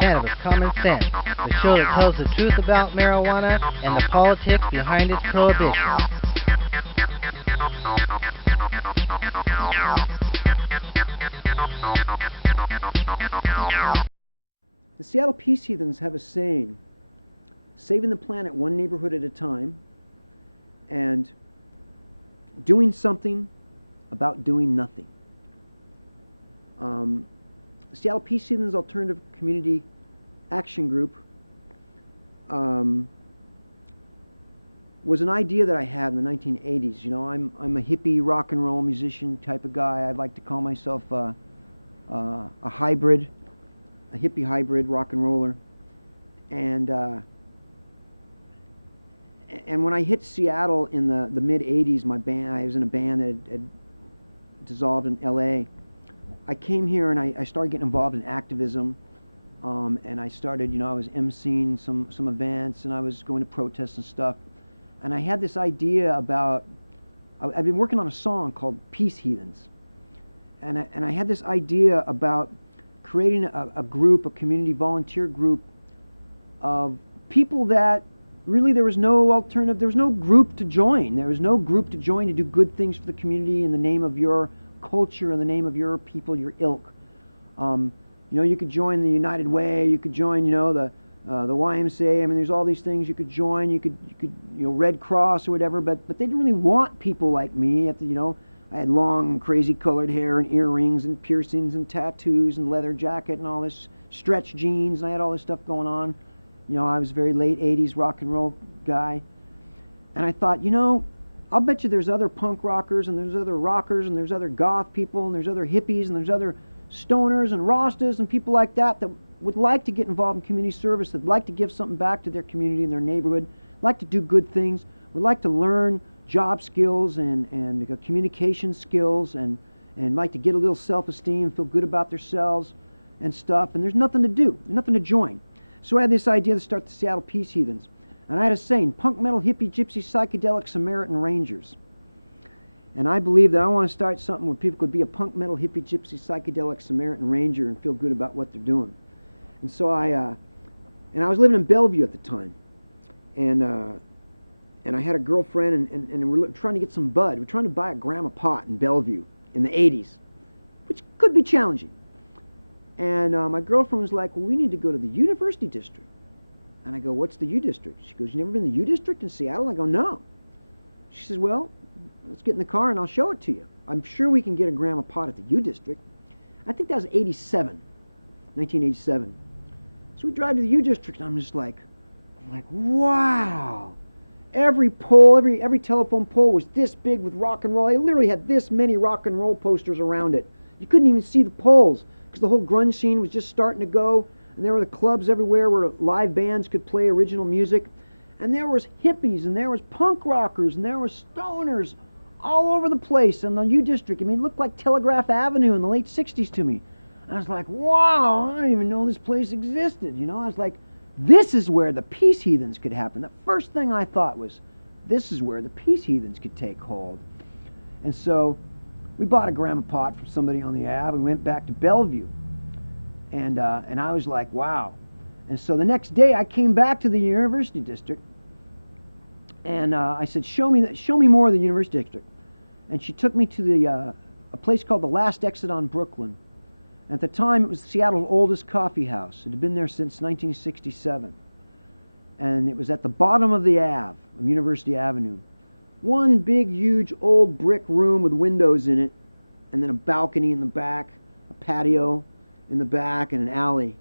Cannabis Common Sense, the show that tells the truth about marijuana and the politics behind its prohibition. The Seattle Peace Heathens have a saying, saving the planet one neighborhood at a time, and doing something about doing nothing. The Seattle Peace Heathens Alternative Community Action Group was an idea that I had in the 1980s. You know, I'm a hippie rock and roll musician type of guy. I'd like to call myself a hybrid, a hippie hybrid rock and roller. And when I hit Seattle in the mid 80s, I was in a band that had dissolved in LA. I came here and I started getting involved in activism, and I started, I was emceeing some events, and I was going to protests and stuff. And I had this idea about, I've been working on a song called Peace Heathens, and I had this idea about creating a group, a community volunteer group of people that really there was no alternative, there was no group to join. There was no group to join to do good things for the community in the name of your culture, in the name of your people, your ilk. You could join the United Way, you could join, the YMCA. I mean, there's all these things you could join. You could, Red Cross or whatever. But they didn't really want people like me. I had long, crazy colored hair and earrings and piercings and tattoos and leather jacket and all this, stretch jeans, and I had all this stuff going on. I was a very late 80s rock and roll guy. And I thought, I'll bet you there's other punk rockers and there's other rockers and there's other goth people and there's other hippies and there's other stoners and rastas and people like that would like to get involved in community service, that'd like to give something back to their community and their neighborhood, like to do good things, would like to learn job skills and communication skills and like to get a little self-esteem, feel good about themselves and stuff. And there's nothing to do, nothing to join. So I had this idea to start the Seattle Peace Heathens. And I had a saying, punk, metal, hippie, gypsy, psychedelic, Samaritan Rangers. And I believe that I want to start something where people could be a punk, metal, hippie, gypsy, psychedelic, Samaritan Ranger and feel good about what they're doing. And so I was living in Bellevue at the time. And I had a girlfriend and we're trying to get some bud. We're trying to buy a gram of pot in Bellevue in the 80s, which could be challenging. And my girlfriend was like, well, we need to go to the University District. And I go, what's the U District? She goes, you never been to the U District in Seattle? I go, no. She says, well, let's get in the car and I'll show it to you. I'm sure we can get a gram of pot at the U District. I think that was 1987. So we drive to the U District and I'm like, wow. Every pole, every telephone pole was this big with rock and roll. They literally had this many rock and roll posters around it. You couldn't even see the poles because the whole grunge scene was just starting to go. And there were the clubs everywhere where live bands could play original music. And there was hippies, and there was punk rockers, and there were stoners all over the place in the U District. I mean, it looked like Telegraph Avenue in the late 60s to me. And I was like, wow, I didn't even know this place existed. I was like, this is where the Peace Heathens could happen. The first thing I thought was, this is where the Peace Heathens could take hold. And so we bought a gram of pot from somebody on the Ave and went back to Bellevue. And I was like, wow. And so the next day I came back to the University District and I said, show me more of the University District. And she took me to a place called the Last Exit on Brooklyn. At the time it was Seattle's oldest coffee house. It had been there since 1967. And it was at the bottom of the Ave, of University Avenue. One big, huge, old brick room with windows in it, and then a balcony in the back, a patio in the back, and an alley.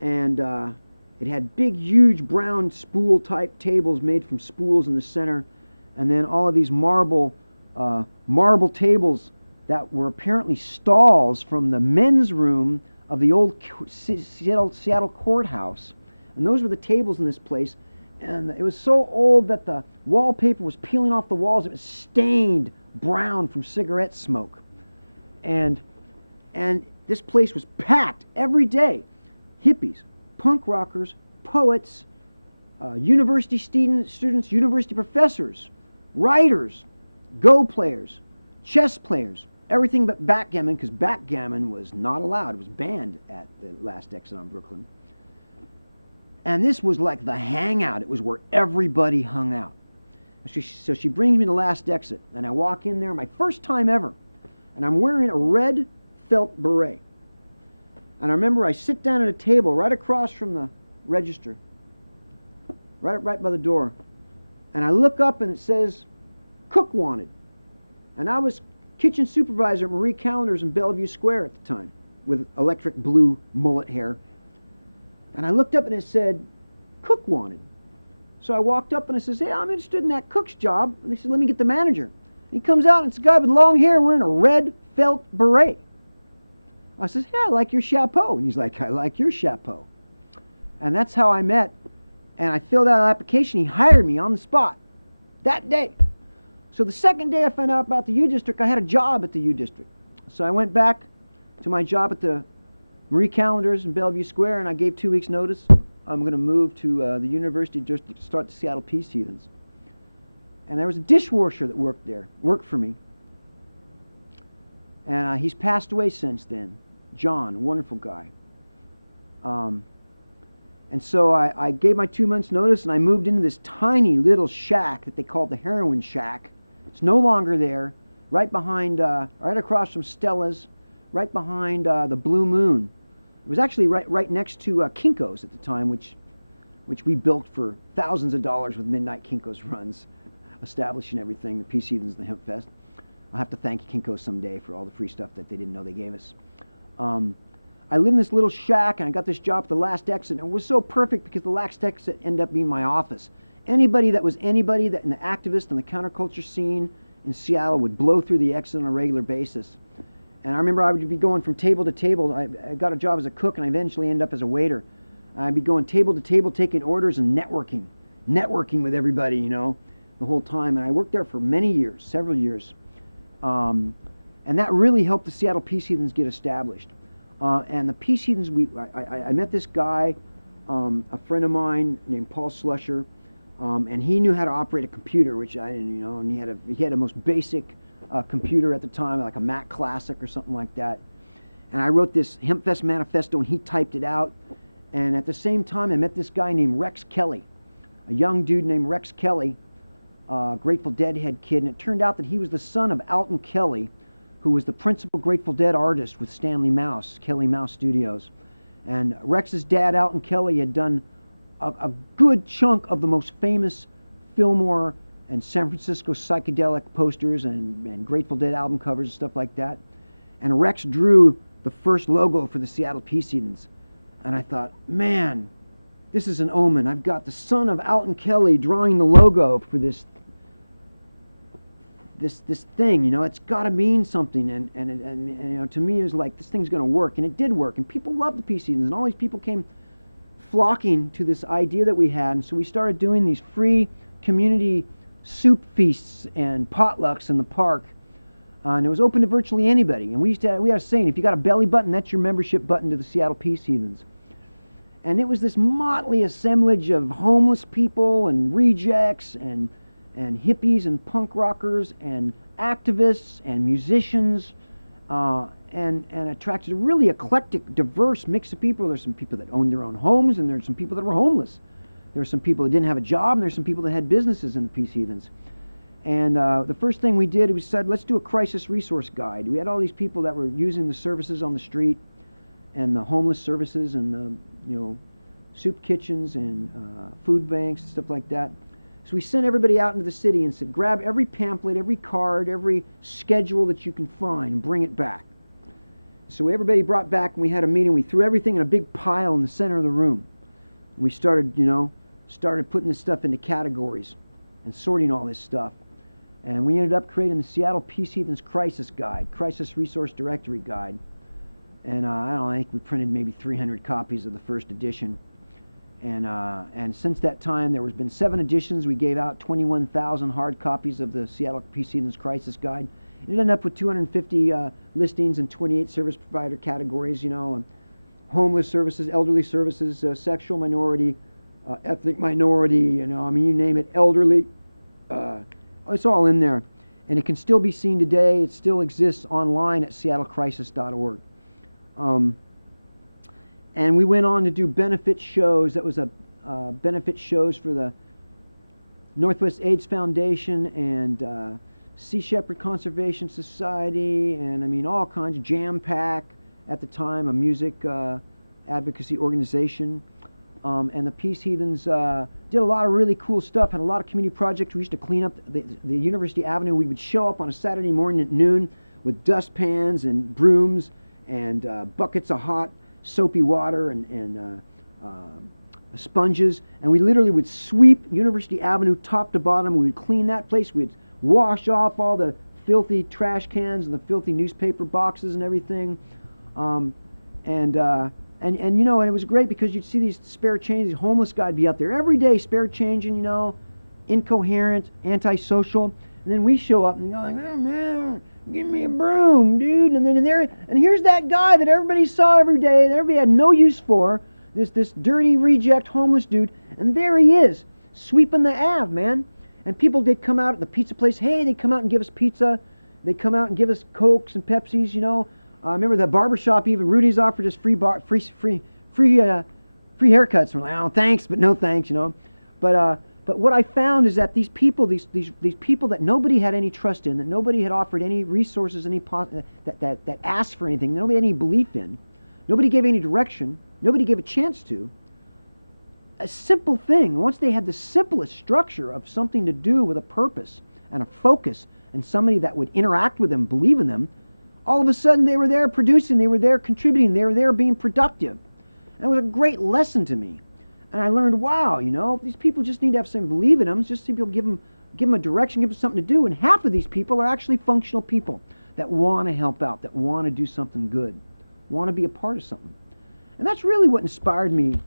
And it had big, huge brown spool-type tables made from spools in the center, and then all of these marble tables that were apparently stalls from the men's room of the old Seattle courthouse. And those were the tables in this place. And it was so old that the wallpaper was peeling off the walls. It was stained brown from cigarette smoke. And this place was packed every day. Hippies, punk rockers, poets, university students, university professors, writers, Go players, chess players, everything but backgammon, because backgammon was not allowed. It was banned at the last exit on Brooklyn. And this was like the hangout. It was where everybody hung out. So she brings me to the last exit, and I walk in there, my first time ever, and I'm wearing a red felt beret. And I remember I sit down at a table right across from the register, right by the door, and I look up and it says, "Cook wanted." And I was kitchen supervisor at Marie Callender's in Bellevue Square at the time, with electric blue mullet hair. And I looked up and it said, "Cook wanted." So I walked up and I says, "Hey, I'm interested in that cook's job." And they said, "Let me get the manager." And he comes out and it's a guy with long hair wearing a red felt beret. I says, "Yeah, I like your chapeau." And he's like, "I like your chapeau." And that's how I met. And I filled out an application. He hired me on the spot that day. So the second day I found out about the U District, I had a job at the U District. So I went back to my job at the Marie Callender's in Bellevue Square, and I gave 2 weeks' notice. I'm going to move to the University District to start the Seattle Peace Heathens. And there was a dishwasher that worked for me. And he's passed away since then. John, a wonderful guy. And so I gave my 2 months' notice, and I moved into this tiny little shack that they called the Heroin Shack. It's no longer there. Right behind, right across from Stella's, right behind the Blue Moon. It was actually right next to Kinko's at the time, which we built for thousands of dollars with midnight Kinko's runs, establishing everything, the Peace Heathens and the Hemp Fest. I'll have to thank Kinko's someday for all the free stuff that they didn't know they gave us. I lived in this little shack, and I got this job at the last exit, and it was so perfect because the last exit ended up being my office. Anybody that in the activist and the counterculture scene in Seattle would blow through the exit on a regular basis. And I remember I would be going from table to table. I got a job as a cook, and I eventually ended up as a waiter. I'd be going table to table, taking orders and networking with everybody, you know, the whole time. And I worked there for many years, several years. And that really helped the Seattle Peace Heathens get established. And the Peace Heathens, I met this guy, a friend of mine named Paul Slusher, and he knew how to operate a computer, which I didn't, you know, and he had a most basic computer at the time, like a Mac Classic or something like that. And I wrote this HempFest manifesto, and he typed it out. And at the same time, I met this guy named Rex Kelly, a young dude named Rex Kelly, Grateful Dead head kid. And it turned out that he was the son of Alton Kelly, who was the principal Grateful Dead artist with Stanley Mouse, Kelly Mouse Studios. And Rex's dad, Alton Kelly, had done a good chunk of the most famous Fillmore and San Francisco psychedelic posters and Grateful Dead album covers and stuff like that. And Rex drew the first logo for the Seattle Peace Heathens. And I thought, man, this is an omen. I've got the son of Alton Kelly drawing the logo for this thing, you know, it's got to mean something. And you know, to me, it was like, this thing's going to work. And it did work. And people loved the Peace Heathens. And all these people came flocking to this idea that we had. And so we started doing these free community soup feasts and potlucks in the park. And it was open to virtually anybody. And we had a saying, if you got a belly button, that's your membership button to the Seattle Peace Heathens. And it was this motley assemblage of homeless people and rejects and hippies and punk rockers and activists and musicians, and attracted a really eclectic, diverse mix of people. There's some people that owned their own homes, and there's some people that were homeless. There's some people that didn't have a job, and there's some people that had businesses in the Peace Heathens. And the first thing we did, we said, let's do a crisis resource guide. We had all these people that were using the services on the street, and the homeless services, and the, you know, soup kitchens and food banks and stuff like that. So we sent everybody out into the city and said, grab every pamphlet, every card, every schedule that you can find and bring it back. So everybody brought back, and we had a meeting. We threw everything in a big pile in the center of the room. And we started, you know, putting this stuff into categories and sorting all this stuff. And we ended up creating the Seattle Peace Heathens Crisis Guide, Crisis Resource Directory Guide. And I don't know, I think we printed maybe 300 copies of the first edition. And since that time, there has been 7 editions. We gave out 21,000 hard copies of the Seattle Peace Heathens Crisis Guide. It ended up with 250 listings in 28 service provider categories, you know, homeless services, elderly services, sexual minority, ethnic minority, you know, I mean, you name it, elderly. It's all in there. And it can still be seen today. It still exists online at seattlecrisis.org. And we went on to do benefit shows. That was a benefit shows for the Northwest AIDS Foundation and Sea Shepherd Conservation Society, and I mean all kinds of Jam Pack at the time, a music advocacy organization. And the Peace Heathens did a lot of really cool stuff, had a lot of community projects. We used to clean up the University Avenue. We would show up on a Saturday morning at noon with dustpans and brooms and buckets of hot, soapy water and sponges. And we literally would sweep University Avenue top to bottom. We would clean that place. We'd wash off all the filthy trash cans and the filthy newspaper boxes and everything. And you know, and it was great because you'd see these spare change, these homeless guys be out there every day, spare changing, you know, incoherent, antisocial. And then we show up and go like, oh man, give me a broom, dude. And then and here's that guy that everybody saw every day, that everybody had no use for, this dirty reject homeless dude. And there he is, sweeping the Ave, man. And people did come out at the pizza place. Hey, they'd come out and give us pizza. They'd come out and give us Cokes and Pepsis, you know. I remember the barbershop, even Rudy's offered us free haircuts. We're like, oh, thanks, but no thanks, you know. But what I found is that these people, these people that nobody had any trust in, that nobody had offered any resources, that asked for anything, that nobody had any belief in, nobody gave any direction, nobody gave a chance to. A simple thing, once they had the simplest structure of something to do with a purpose and a focus and somebody that would interact with them, believe in them, all of a sudden they were there producing, they were there contributing, they were there being productive. And it was a great lesson to me. And I learned, wow, you know, these people just need to have something to believe in them. Just people give them a direction, give them something to do. And half of these people are actually functional people that want to help out, that want to do something good, want to be a part of something. And that's really what inspired me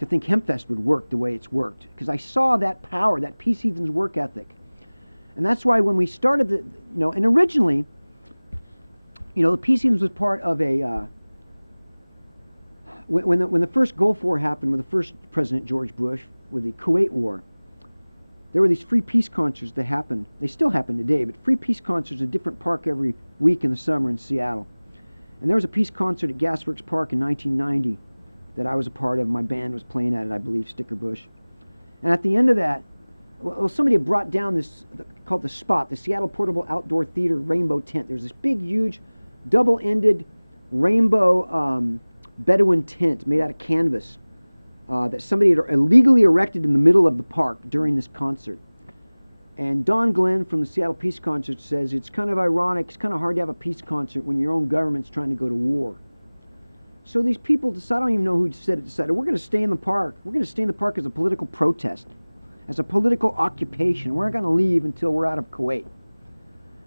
to think HempFest would work the way it's worked. Because I saw that power, that Peace Heathens work ethic. And that's why when we started the, you know, and originally, you know, the Peace Heathens was part of a, when the first Gulf War happened with the first President George Bush, with the Kuwait War, there were these free peace concerts that happened. They still happen today, but free peace concerts at a different park every week in the summer in Seattle. And there was a peace concert at Gasworks Park in 1990 that I was a part of. My band was playing at it, I believe, Sticker Bush. And at the end of that, well, somebody had brought down this, called the Spot, the Seattle Portable Outdoor Theater Rainbow Tent. There's this big, huge, double-ended rainbow Bedouin tent made out of canvas that somebody had illegally erected in the middle of the park during this concert. And Don Glenn from the Seattle Peace Concert says, it's kind of ironic, it's kind of hard to have a peace concert when your own government's trying to go to war. So these people decided, I don't even know who said it, decided, we're going to stay in the park. We're going to stay in the park as a political protest, as a political occupation. We're not going to leave until we're out of Kuwait.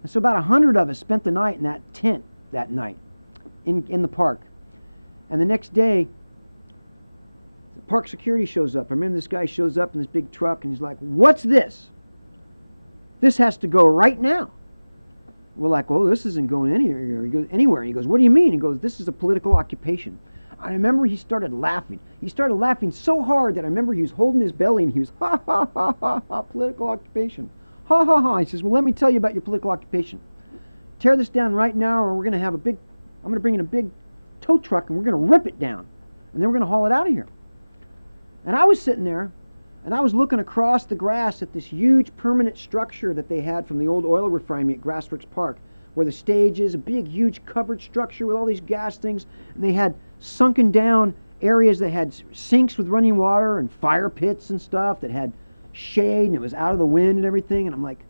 And so about 100 of us spent the night in that tent that night in the park. And the next day, the park security shows up. I remember this guy shows up in this big truck and he's like, what's this? This has to go right now. We're like, well, this isn't going anywhere. He goes, anywhere. And he goes, what do you mean? He goes, this is a political occupation. I remember he started laughing. He started laughing so hard that I remember he was holding his belly and he was, ha, ha, ha, ha, ha, political occupation. Ha, ha, ha. He says, well, let me tell you about your political occupation. Tear this down right now or we're going to have I'm going to bring in a big tow truck and we're going to rip it down. And then we're going to haul it out of here. And I was sitting there and I was looking across the grass at this huge permanent structure that they had from the old oil refinery at Grassworks Park, where the stage is, a big, huge covered structure with all these gas things. And they had sunken down areas that had sinks with running water and fire pits and stuff that had shade and it was out of the wind and everything. And I'm like,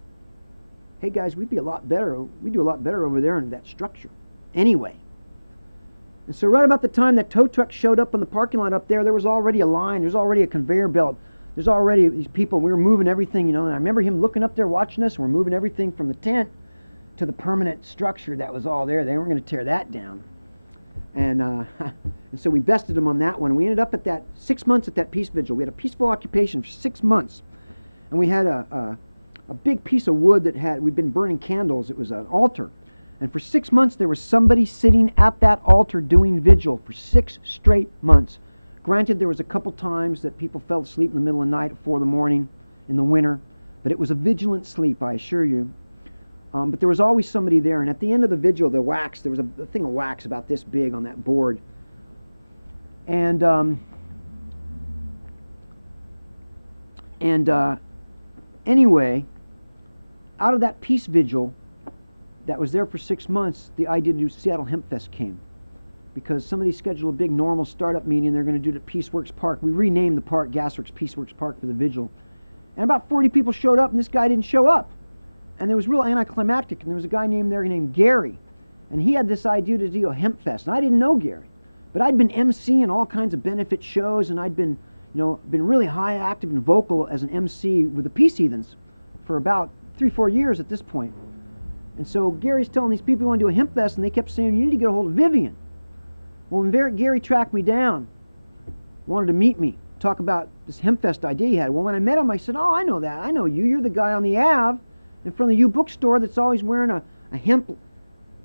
hey guys, we'd do a lot better over there in that structure. Anyway. And so right about the time that tow truck showed up on the parking lot up there, there was already a line, there's already a conveyor belt. There's already these people, we were moving everything, you know, and I remember him looking up there watching us, and we're moving everything from the tent to the permanent structure that was all there. They weren't going to tear that down. And and so we bested them on that one. We ended up at that 6 months at that peace vigil. We had a peaceful occupation for 6 months. And we had a big piece of wood that we'd been burning candles. It was an altar. And for 6 months there was somebody sitting at that altar doing vigil for 6 straight months. Granted, there was a couple times that people fell asleep in the middle of the night at 4 in the morning in the winter, but it was a vigilant sleep, I assure you. But there was always somebody there, and at the end of the vigil, there was a thing of wax about this big on that board. And anyway, out of that peace vigil that was there for 6 months, the idea to do Seattle Hemp Fest came. Because somebody scheduled a big normal startup meeting they're going to do it at Peaceworks Park. We renamed the park Gasworks Peaceworks Park for the vigil. And about 40 people showed up, and this guy didn't show up. And there was real anticlimactic, and there was a guy named Gary. And he had this idea to do a hemp fest. And I didn't know Gary. But I'd been emceeing all kinds of benefit shows, and I'd been really high active and vocal as an MC with the Peace Heathens for about 3-4 years at this point. And so Gary's telling these people he want to do a hemp fest, and they kept saying, you need to get a hold of Vivian. Well, when Gary tracked me down, wanted to meet me, talk about this hemp fest idea he had. Well, when I met him, I said, oh, I know that. I know you. You're the guy on the Ave in front of the U bookstore that's always wearing a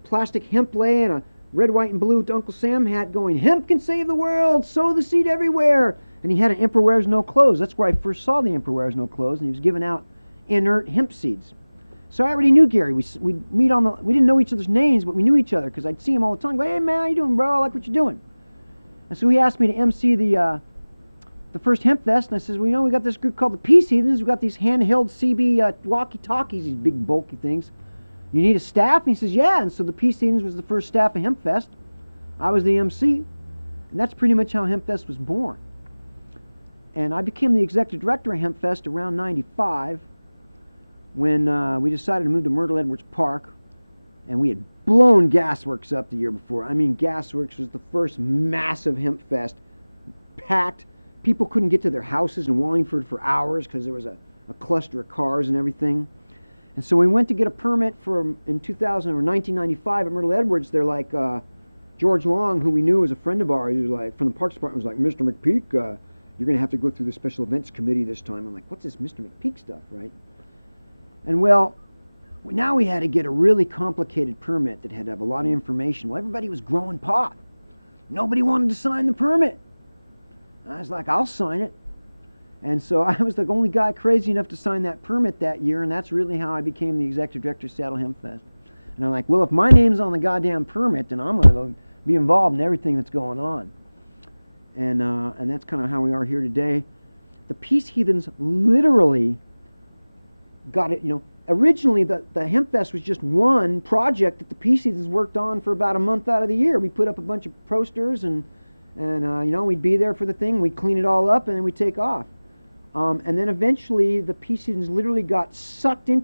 plastic hemp lei and a red, white, and blue Uncle Sam hat going, hemp can save the world, sow the seed everywhere. And he had an Emperor Wears No Clothes. That's where I first saw the Emperor Wears No Clothes, and he was giving out inert hemp seeds. So I already knew Gary. We didn't know each other's names, but we knew each other because I'd see him all the time. Go, hey man, how you doing, bro? I like what you're doing. And so he asked me to MC the first hemp fest, and I says, well, we got this group called the Peace Heathens. We got these handheld CB walkie-talkies, these big bulky things. You need a staff? And he says, yeah. And so the Peace Heathens was the first staff of Hemp Fest. I was the MC, and that's pretty much how Hemp Fest was born. And I became the executive director of Hemp Fest around '95. When we decided to move to Myrtle Edwards Park, and we had blown Gasworks up the year before. I mean, Gasworks was the first massive hemp fest, packed. People couldn't get to their houses in Wallingford for hours because there was a cluster of cars and everything. And so we went to get a permit in 2000 or 1995 at Myrtle Edwards. They're like, George Long, who we knew was a friend of ours, he was like, from the Parks Department, was like, Mr. McPeak, you're going to have to go through the Special Events Committee this time. I'm like, what's this Mr. McPeak stuff, right? And well, now we had to get a really complicated permit that had to have a lot of information. Well, everybody was growing pot. Nobody wanted to sign the permit. I was like, I'll sign it. And so I was the only guy crazy enough to sign that permit that year, and that's really how I became the executive director of Seattle Hemp Fest. And I'm like, well, if my name's on the goddamn permit, then I'm going to be involved in everything that's going on. And that's kind of how we are here today. The Peace Heathens literally got it, originally the Hemp Fest was just one project that the Peace Heathens worked on for about a month out of the year. We put up a bunch of posters and we'd be there for the thing, we'd clean it all up, and then we'd take off. And then eventually the Peace Heathens literally got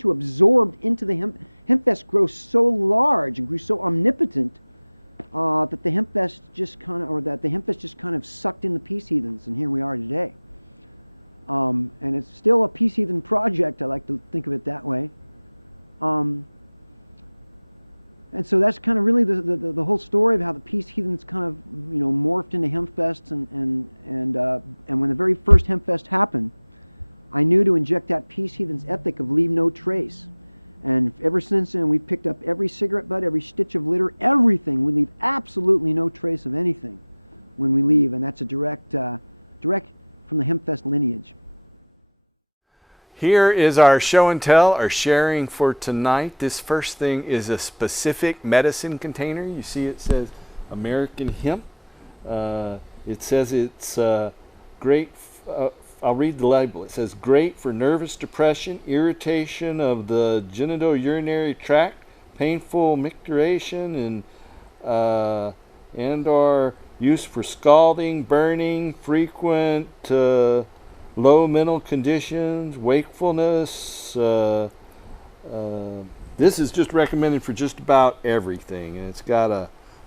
absorbed into the Hemp Fest grew so large and grew so omnipotent that the Hemp Fest just kind of sucked in the Peace Heathens, and here we are today. And it's still a Peace Heathen project. I like to think of it that way. And so that's kind of really the whole story of how the Peace Heathens kind of morphed into Hemp Fests, and when the very first Hemp Fest happened, I knew to inject that Peace Heathens ethic of leave no trace. And ever since then, we've picked up every cigarette butt, every stitch of litter, everything. We leave absolutely no trace of anything when we leave, and that's a direct from the Hemp Fest lineage. Here is our show and tell, our sharing for tonight. This first thing is a specific medicine container. You see it says American Hemp. It says it's great, I'll read the label. It says great for nervous depression, irritation of the genitourinary tract, painful micturition, and are used for scalding, burning, frequent low mental conditions, wakefulness. This is just recommended for just about everything, and it's got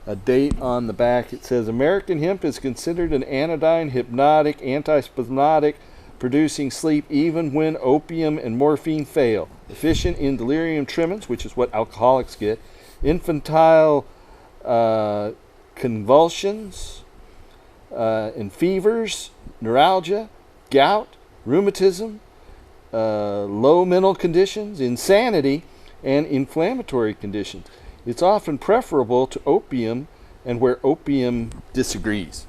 a date on the back. It says American Hemp is considered an anodyne, hypnotic, antispasmodic, producing sleep even when opium and morphine fail, efficient in delirium tremens, which is what alcoholics get, infantile convulsions, and fevers, neuralgia, gout, rheumatism, low mental conditions, insanity, and inflammatory conditions. It's often preferable to opium and where opium disagrees.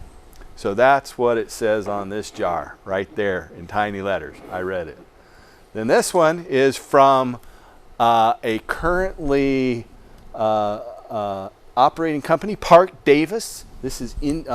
So that's what it says on this jar right there in tiny letters. I read it. Then this one is from a currently operating company, Park Davis. This is in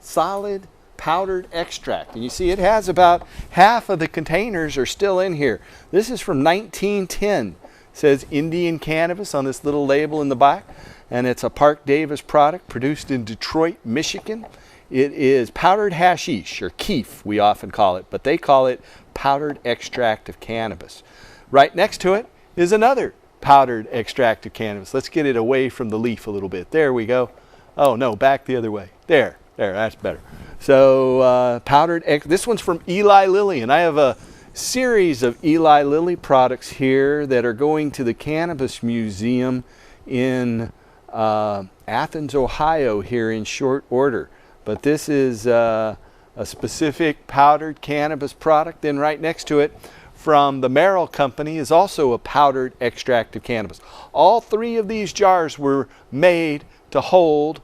solid powdered extract. And you see it has about half of the containers are still in here. This is from 1910. It says Indian Cannabis on this little label in the back. And it's a Park Davis product produced in Detroit, Michigan. It is powdered hashish, or keef we often call it, but they call it powdered extract of cannabis. Right next to it is another powdered extract of cannabis. Let's get it away from the leaf a little bit. There we go. Oh no, back the other way. There, that's better. So this one's from Eli Lilly, and I have a series of Eli Lilly products here that are going to the Cannabis Museum in Athens, Ohio here in short order. But this is a specific powdered cannabis product. Then right next to it from the Merrill Company is also a powdered extract of cannabis. All three of these jars were made to hold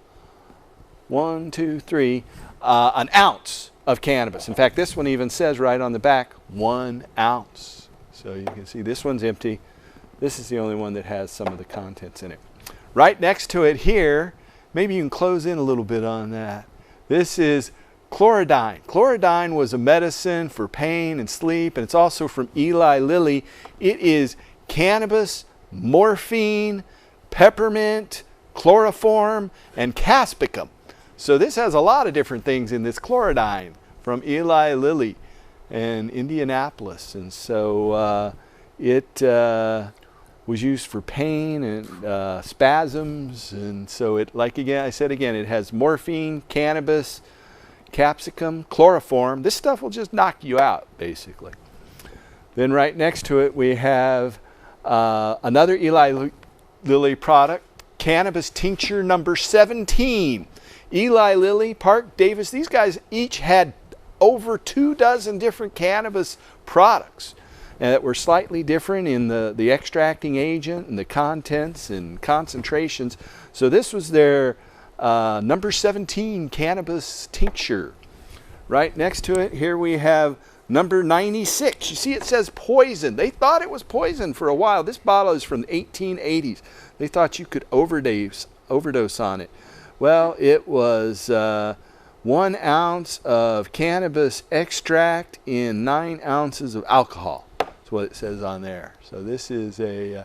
1, 2, 3, an ounce of cannabis. In fact, this one even says right on the back, 1 ounce. So you can see this one's empty. This is the only one that has some of the contents in it. Right next to it here, maybe you can close in a little bit on that. This is chlorodyne. Chlorodyne was a medicine for pain and sleep, and it's also from Eli Lilly. It is cannabis, morphine, peppermint, chloroform, and caspicum. So this has a lot of different things in this chlorodyne from Eli Lilly in Indianapolis. And so it was used for pain and spasms. And so it, like again, I said again, it has morphine, cannabis, capsicum, chloroform. This stuff will just knock you out, basically. Then right next to it, we have another Eli Lilly product, cannabis tincture number 17. Eli Lilly, Park Davis, these guys each had over 24 different cannabis products that were slightly different in the extracting agent and the contents and concentrations. So this was their number 17 cannabis tincture. Right next to it, here we have number 96. You see it says poison. They thought it was poison for a while. This bottle is from the 1880s. They thought you could overdose on it. Well, it was 1 ounce of cannabis extract in 9 ounces of alcohol. That's what it says on there. So this is a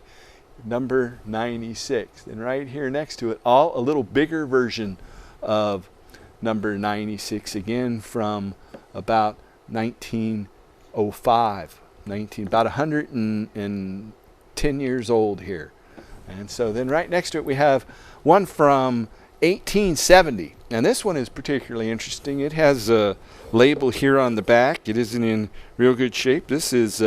number 96. And right here next to it, a little bigger version of number 96, again from about 1905. About 110 years old here. And so then right next to it we have one from 1870. And this one is particularly interesting. It has a label here on the back. It isn't in real good shape. This is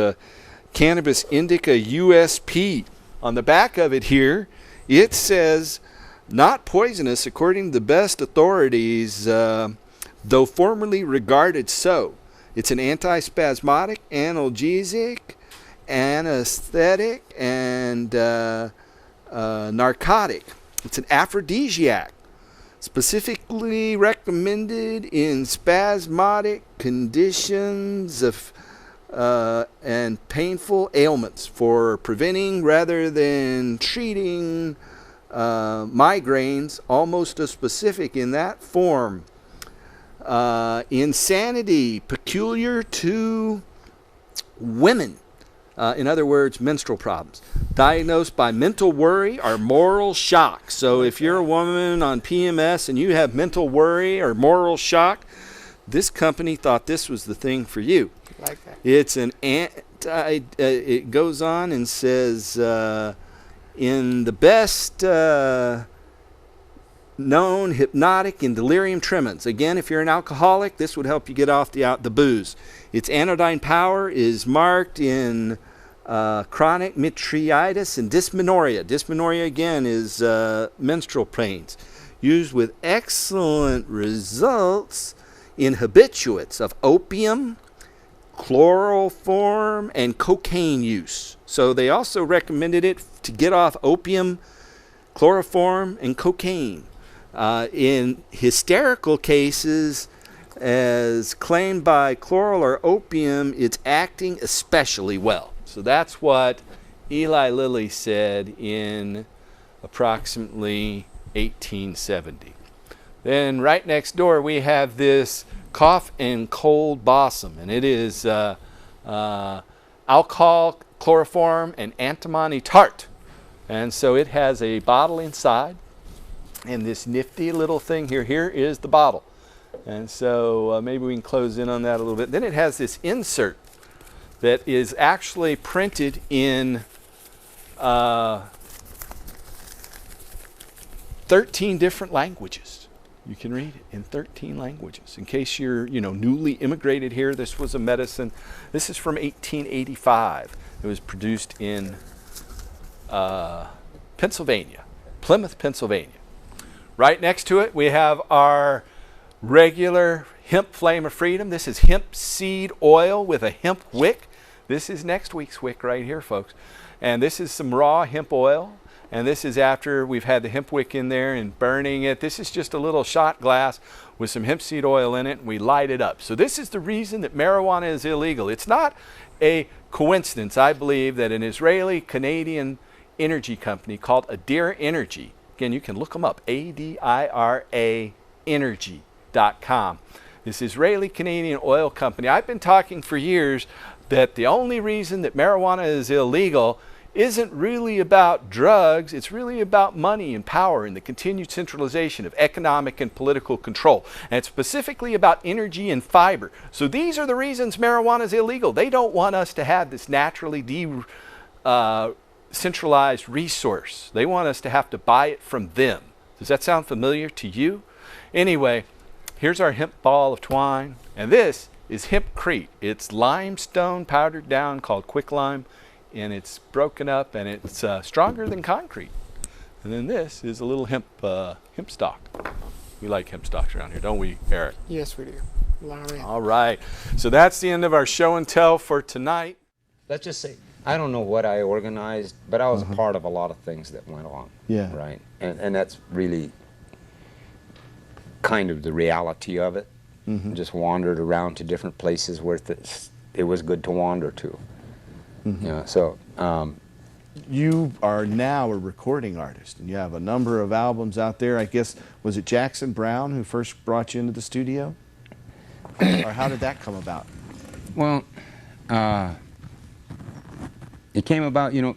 Cannabis Indica USP. On the back of it here, it says, not poisonous according to the best authorities, though formerly regarded so. It's an antispasmodic, analgesic, anesthetic, and narcotic. It's an aphrodisiac, specifically recommended in spasmodic conditions of and painful ailments for preventing rather than treating migraines, almost as specific in that form. Insanity peculiar to women. In other words, menstrual problems. Diagnosed by mental worry or moral shock. So if you're a woman on PMS and you have mental worry or moral shock, this company thought this was the thing for you. Like that. It's an it goes on and says, in the best known hypnotic and delirium tremens. Again, if you're an alcoholic, this would help you get off the booze. Its anodyne power is marked in chronic metriitis and dysmenorrhea. Dysmenorrhea, again, is menstrual pains. Used with excellent results in habituates of opium, chloroform, and cocaine use. So they also recommended it to get off opium, chloroform, and cocaine. In hysterical cases, as claimed by chloral or opium, it's acting especially well. So that's what Eli Lilly said in approximately 1870. Then right next door we have this cough and cold balsam, and it is alcohol, chloroform, and antimony tart. And so it has a bottle inside, and this nifty little thing here. Here is the bottle. And so maybe we can close in on that a little bit. Then it has this insert that is actually printed in 13 different languages. You can read it in 13 languages. In case you're, newly immigrated here, this was a medicine. This is from 1885. It was produced in Pennsylvania, Plymouth, Pennsylvania. Right next to it, we have our regular hemp flame of freedom. This is hemp seed oil with a hemp wick. This is next week's wick right here, folks. And this is some raw hemp oil. And this is after we've had the hemp wick in there and burning it. This is just a little shot glass with some hemp seed oil in it, and we light it up. So this is the reason that marijuana is illegal. It's not a coincidence, I believe, that an Israeli-Canadian energy company called Adira Energy, again, you can look them up, A-D-I-R-A energy.com. This Israeli-Canadian oil company, I've been talking for years that the only reason that marijuana is illegal isn't really about drugs. It's really about money and power and the continued centralization of economic and political control. And it's specifically about energy and fiber. So these are the reasons marijuana is illegal. They don't want us to have this naturally centralized resource. They want us to have to buy it from them. Does that sound familiar to you? Anyway, here's our hemp ball of twine. And this is hempcrete. It's limestone powdered down called quicklime. And it's broken up, and it's stronger than concrete. And then this is a little hemp stalk. We like hemp stalks around here, don't we, Eric? Yes, we do. Larry. All right. So that's the end of our show and tell for tonight. Let's just say, I don't know what I organized, but I was a part of a lot of things that went on. Yeah. Right? And that's really kind of the reality of it. Mm-hmm. Just wandered around to different places where it was good to wander to. Mm-hmm. So you are now a recording artist, and you have a number of albums out there. I guess, was it Jackson Brown who first brought you into the studio? Or how did that come about? Well, it came about, I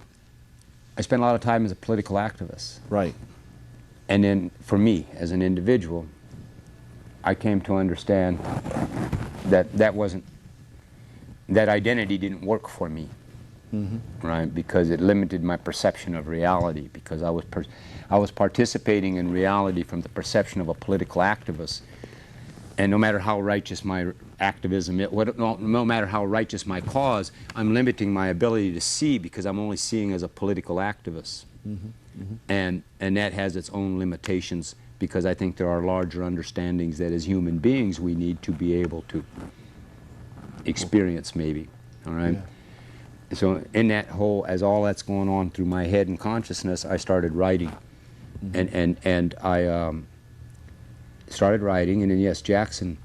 spent a lot of time as a political activist. Right. And then for me, as an individual, I came to understand that that identity didn't work for me. Mm-hmm. Right, because it limited my perception of reality, because I was participating in reality from the perception of a political activist, and no matter how righteous my activism is, no matter how righteous my cause, I'm limiting my ability to see because I'm only seeing as a political activist. Mm-hmm. Mm-hmm. And that has its own limitations, because I think there are larger understandings that as human beings we need to be able to experience, maybe. All right. Yeah. So in that whole, as all that's going on through my head and consciousness, I started writing. Mm-hmm. And I started writing, and then yes, Jackson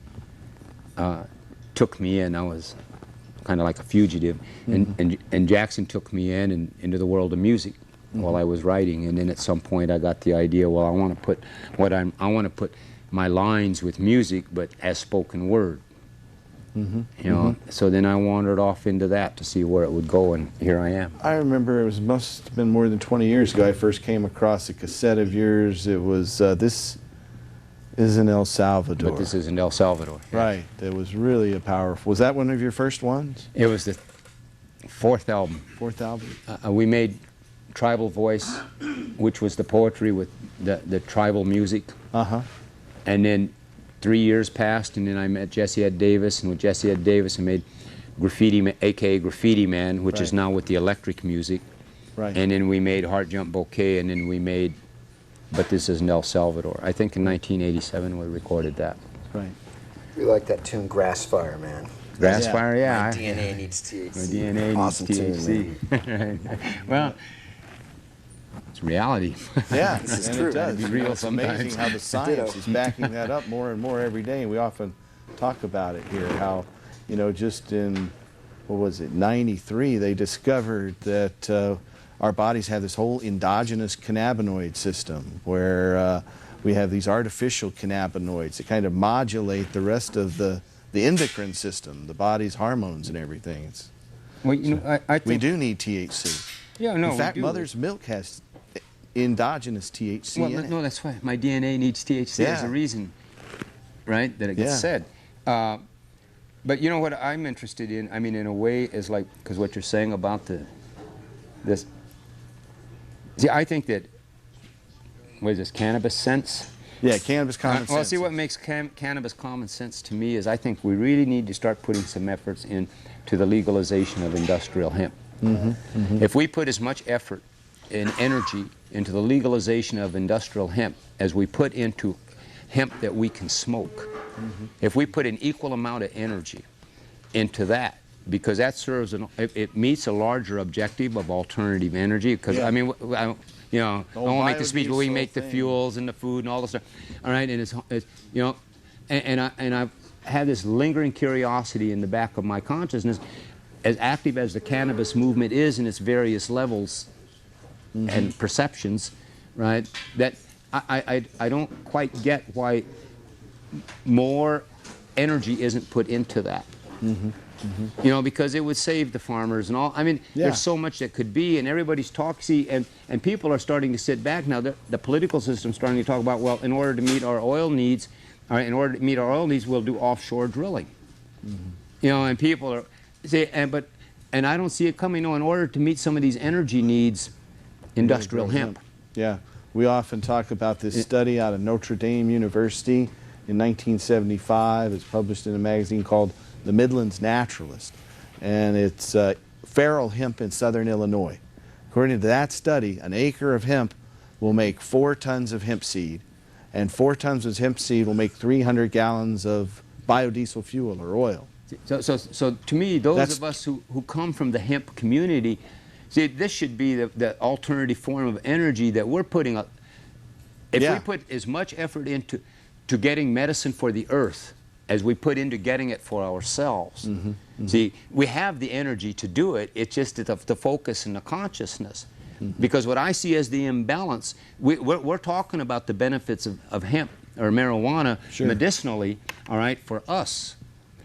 took me in. I was kind of like a fugitive, mm-hmm. and Jackson took me in and into the world of music mm-hmm. while I was writing. And then at some point I got the idea, well, I want to put my lines with music, but as spoken word. Mm-hmm. Mm-hmm. So then I wandered off into that to see where it would go, and here I am. I remember must have been more than 20 years ago I first came across a cassette of yours. It was This is in El Salvador. But this is in El Salvador. Yes. Right. It was really a powerful. Was that one of your first ones? It was the fourth album. Fourth album? We made Tribal Voice, which was the poetry with the tribal music. Uh-huh. And then 3 years passed, and then I met Jesse Ed Davis, and with Jesse Ed Davis I made Graffiti, a.k.a. Graffiti Man, which is now with the electric music. Right. And then we made Heart Jump Bouquet, and then we made But This Is in El Salvador. I think in 1987 we recorded that. Right. We like that tune, Grass Fire, man. Grass Fire, yeah. My DNA needs THC. My DNA awesome needs THC. Well, it's reality. Yeah, this is and true. It does. It's real it's sometimes. amazing how the science is backing that up more and more every day. And we often talk about it here, how, just in, what was it, 93, they discovered that our bodies have this whole endogenous cannabinoid system where we have these artificial cannabinoids that kind of modulate the rest of the endocrine system, the body's hormones and everything. Well, you know, I think we do need THC. Yeah, no, in fact, we do. mother's milk has endogenous THC well, in it. no, that's why my DNA needs THC. There's a reason, right, that it gets said. But you know what I'm interested in? I mean, in a way, is like, because what you're saying about this. See, I think that, what is this, cannabis sense? Yeah, cannabis common sense. Well, see, what makes cannabis common sense to me is I think we really need to start putting some efforts into the legalization of industrial hemp. If we put as much effort and energy into the legalization of industrial hemp as we put into hemp that we can smoke, if we put an equal amount of energy into that, because that serves it meets a larger objective of alternative energy. Because I mean, you know, I won't make the speech, but we make the fuels and the food and all this stuff. All right, and it's you know, and I've had this lingering curiosity in the back of my consciousness, as active as the cannabis movement is in its various levels and perceptions, right? That I don't quite get why more energy isn't put into that. You know, because it would save the farmers and all. I mean, there's so much that could be, and everybody's talking, and people are starting to sit back now. The political system's starting to talk about, well, in order to meet our oil needs, we'll do offshore drilling. You know, and people are, and I don't see it coming. No, in order to meet some of these energy needs, industrial hemp. Yeah, we often talk about this study out of Notre Dame University in 1975. It's published in a magazine called The Midlands Naturalist, and it's feral hemp in southern Illinois. According to that study, an acre of hemp will make 4 tons of hemp seed, and 4 tons of hemp seed will make 300 gallons of biodiesel fuel or oil. So to me, those of us who come from the hemp community, see, this should be the alternative form of energy that we're putting up. If we put as much effort into getting medicine for the earth as we put into getting it for ourselves. See, we have the energy to do it, it's just the focus and the consciousness. Because what I see as the imbalance, we're talking about the benefits of hemp or marijuana medicinally, all right, for us.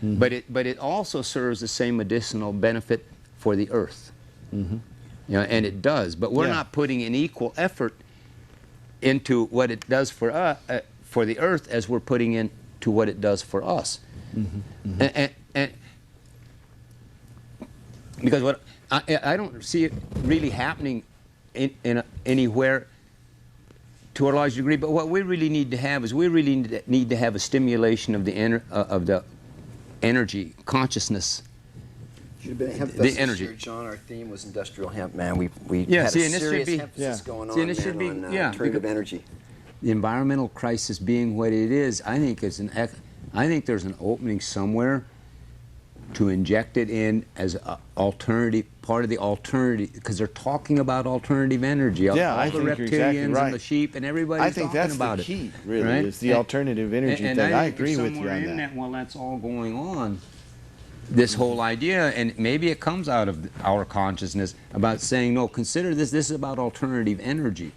But it also serves the same medicinal benefit for the earth. You know, and it does, but we're not putting an equal effort into what it does for the earth as we're putting into what it does for us. And because what I don't see it really happening anywhere to a large degree, but what we really need to have is we really need to have a stimulation of the energy consciousness. Should have been hemp the energy. Here, John, our theme was industrial hemp, man. We Yeah, had see, a and this should serious be- emphasis going See, on, and this should man, be- on alternative energy. The environmental crisis being what it is, I think there's an opening somewhere to inject it in as an alternative, part of the alternative, because they're talking about alternative energy. Yeah, all I the think reptilians you're exactly right. and the sheep and everybody's I think talking that's about the it. key, really, right? is the alternative energy and thing. I think agree with you somewhere on in that. While that's all going on, this whole idea, and maybe it comes out of our consciousness about saying, no, consider this is about alternative energy.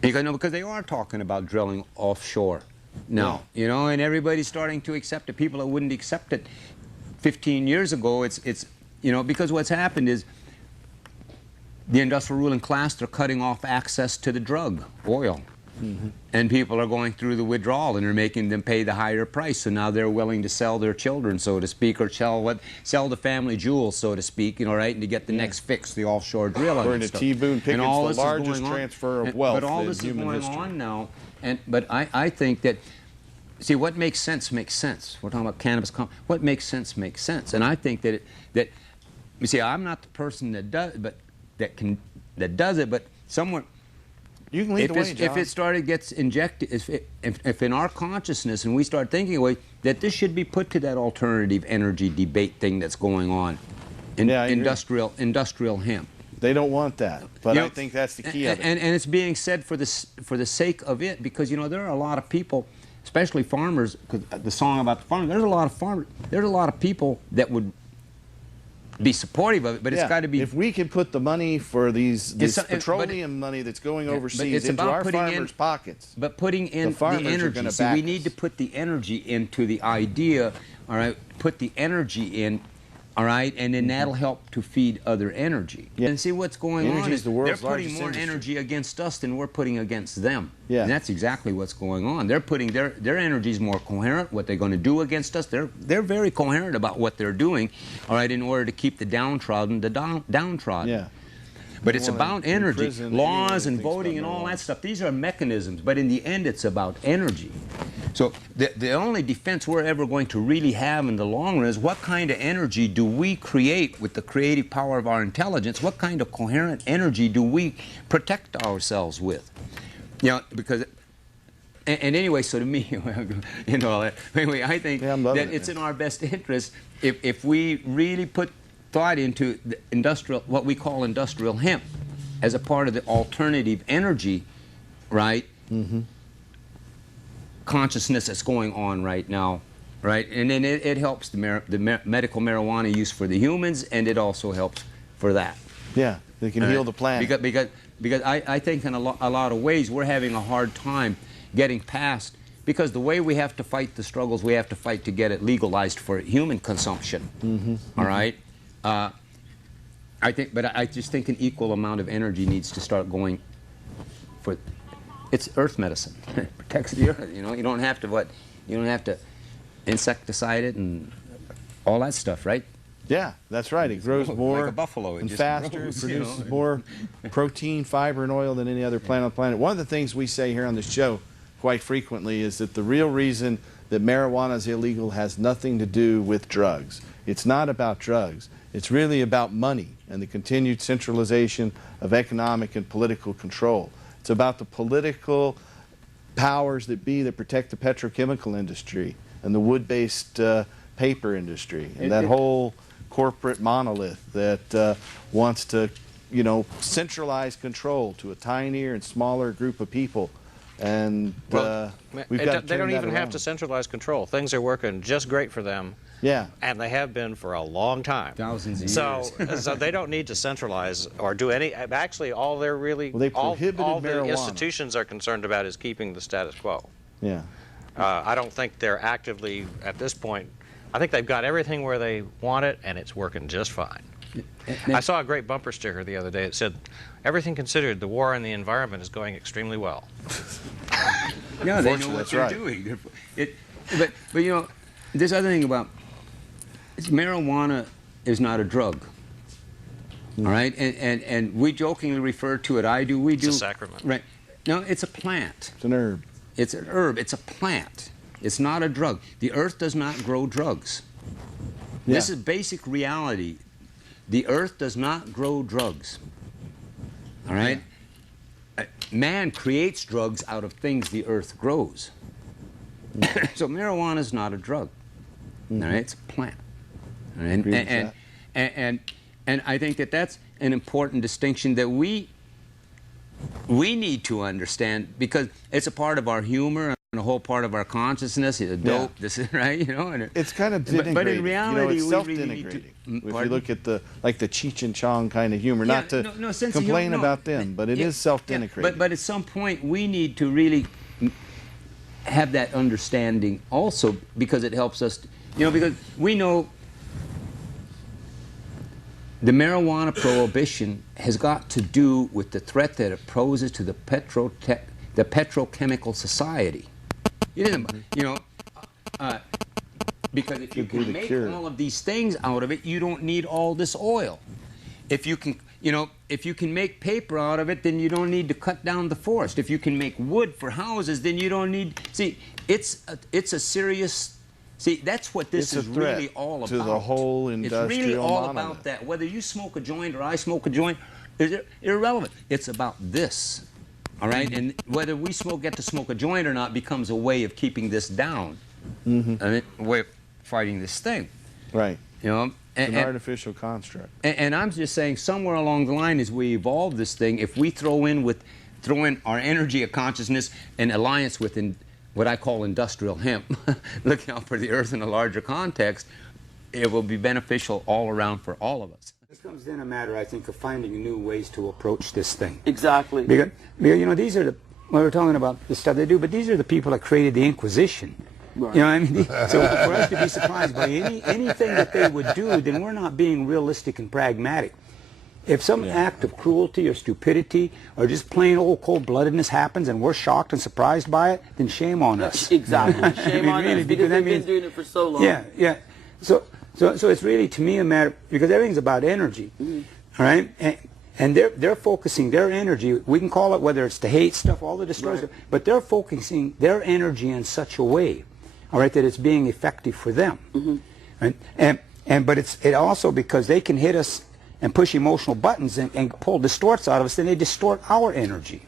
Because they are talking about drilling offshore now, you know, and everybody's starting to accept it. People that wouldn't accept it 15 years ago, it's you know, because what's happened is the industrial ruling class, they're cutting off access to the drug, oil. And people are going through the withdrawal, and they're making them pay the higher price. So now they're willing to sell their children, so to speak, or sell the family jewels, so to speak, you know, right, and to get the next fix, the offshore drilling. According to T. Boone Pickett's, the largest transfer of wealth But all in this is human going history. on now, but I think that, see, what makes sense makes sense. We're talking about cannabis. What makes sense makes sense, and I think that you see, I'm not the person that does, that does it, but someone. You can lead the way, John. If it gets injected, if in our consciousness and we start thinking away that this should be put to that alternative energy debate thing that's going on, industrial hemp. They don't want that, but You I know, think that's the key of it. And it's being said for the sake of it, because you know there are a lot of people, especially farmers. Because the song about the farmers, there's a lot of people that would be supportive of it, but it's got to be. If we can put the money for this It's- petroleum money that's going but overseas it's into about our putting in- farmers' pockets. But putting in the, farmers are energy, gonna see, back we us. need to put the energy into the idea, all right, put the energy in, all right, and then that'll help to feed other energy. Yeah. And see what's going Energy on is is the they're world's putting largest more industry. energy against us than we're putting against them. Yeah. And that's exactly what's going on. They're putting their energy is more coherent, what they're going to do against us. They're very coherent about what they're doing, all right, in order to keep the downtrodden downtrodden. Yeah. But They it's wanna about energy, imprison laws anyone and who thinks voting and about all marijuana. that stuff. These are mechanisms, but in the end, it's about energy. So the only defense we're ever going to really have in the long run is what kind of energy do we create with the creative power of our intelligence? What kind of coherent energy do we protect ourselves with? You know, because. And anyway, so to me, you know, anyway, I think Yeah, I'm loving that it, it's man. in our best interest if we really put thought into the industrial, what we call industrial hemp, as a part of the alternative energy, right? Consciousness that's going on right now, right? And then it helps the medical marijuana use for the humans, and it also helps for that. Yeah, they can heal the planet. Because I think in a lot of ways we're having a hard time getting past, because the way we have to fight the struggles we have to fight to get it legalized for human consumption, all right? I just think an equal amount of energy needs to start going for, it's earth medicine. It protects the earth, you know? You don't have to insecticide it and all that stuff, right? Yeah, that's right. It grows like more a buffalo. It and just faster. grows, It you know. produces more protein, fiber, and oil than any other plant on the planet. One of the things we say here on the show quite frequently is that the real reason that marijuana is illegal has nothing to do with drugs. It's not about drugs. It's really about money and the continued centralization of economic and political control. It's about the political powers that be that protect the petrochemical industry and the wood-based paper industry and that whole corporate monolith that wants to, you know, centralize control to a tinier and smaller group of people. And we've got to they don't turn that even have around. to centralize control. Things are working just great for them. Yeah. And they have been for a long time. Thousands of years. So they don't need to centralize or do any. Actually, all they're really Well, they all prohibited the marijuana. institutions are concerned about is keeping the status quo. Yeah. I don't think they're actively at this point. I think they've got everything where they want it, and it's working just fine. I saw a great bumper sticker the other day. It said, "Everything considered, the war on the environment is going extremely well." Yeah, they know Fortunately, what that's they're right. doing. But you know, this other thing about marijuana is not a drug. All right, and we jokingly refer to it. We do. It's a sacrament. Right? No, it's a plant. It's an herb. It's an herb. It's a plant. It's not a drug. The earth does not grow drugs. This Yeah. is basic reality. The earth does not grow drugs. All right? Man creates drugs out of things the earth grows. So marijuana is not a drug. All right? It's a plant. All right? Agree with And I think that that's an important distinction that we need to understand, because it's a part of our humor and a whole part of our consciousness. It's dope, this is right, you know. And It's kind of denigrating. but in reality, you know, it's we really need self-denigrating. to. If you Pardon? look at the Cheech and Chong kind of humor, Yeah, not to no sense of complain humor, no. about them, but it is self-denigrating. But at some point, we need to really have that understanding also, because it helps us, you know, because we know the marijuana prohibition has got to do with the threat that it poses to the petrochemical society. You know, because if you Could be can the make cure. all of these things out of it, you don't need all this oil. If you can, you know, if you can make paper out of it, then you don't need to cut down the forest. If you can make wood for houses, then you don't need. See, it's a serious. See, that's what this It's a is threat really all about. to the whole It's really industrial all monolith. about that. Whether you smoke a joint or I smoke a joint is irrelevant. It's about this. All right? And whether we get to smoke a joint or not becomes a way of keeping this down. Mm-hmm. I mean, a way of fighting this thing. Right. You know? It's an artificial construct. And I'm just saying, somewhere along the line, as we evolve this thing, if we throw in our energy of consciousness and alliance with what I call industrial hemp, looking out for the earth in a larger context, it will be beneficial all around for all of us. This comes in a matter, I think, of finding new ways to approach this thing. Exactly. Because you know, these are the, when we're talking about the stuff they do, but these are the people that created the Inquisition. Right. You know what I mean? So for us to be surprised by anything that they would do, then we're not being realistic and pragmatic. If some act of cruelty or stupidity or just plain old cold-bloodedness happens and we're shocked and surprised by it, then shame on us. Exactly. Shame on really, us because that they've been means- doing it for so long. Yeah, yeah. So it's really, to me, a matter, because everything's about energy, all right? And they're focusing their energy, we can call it whether it's the hate stuff, all the destruction, but they're focusing their energy in such a way, all right, that it's being effective for them. Right? But it also, because they can hit us and push emotional buttons and pull distorts out of us, then they distort our energy.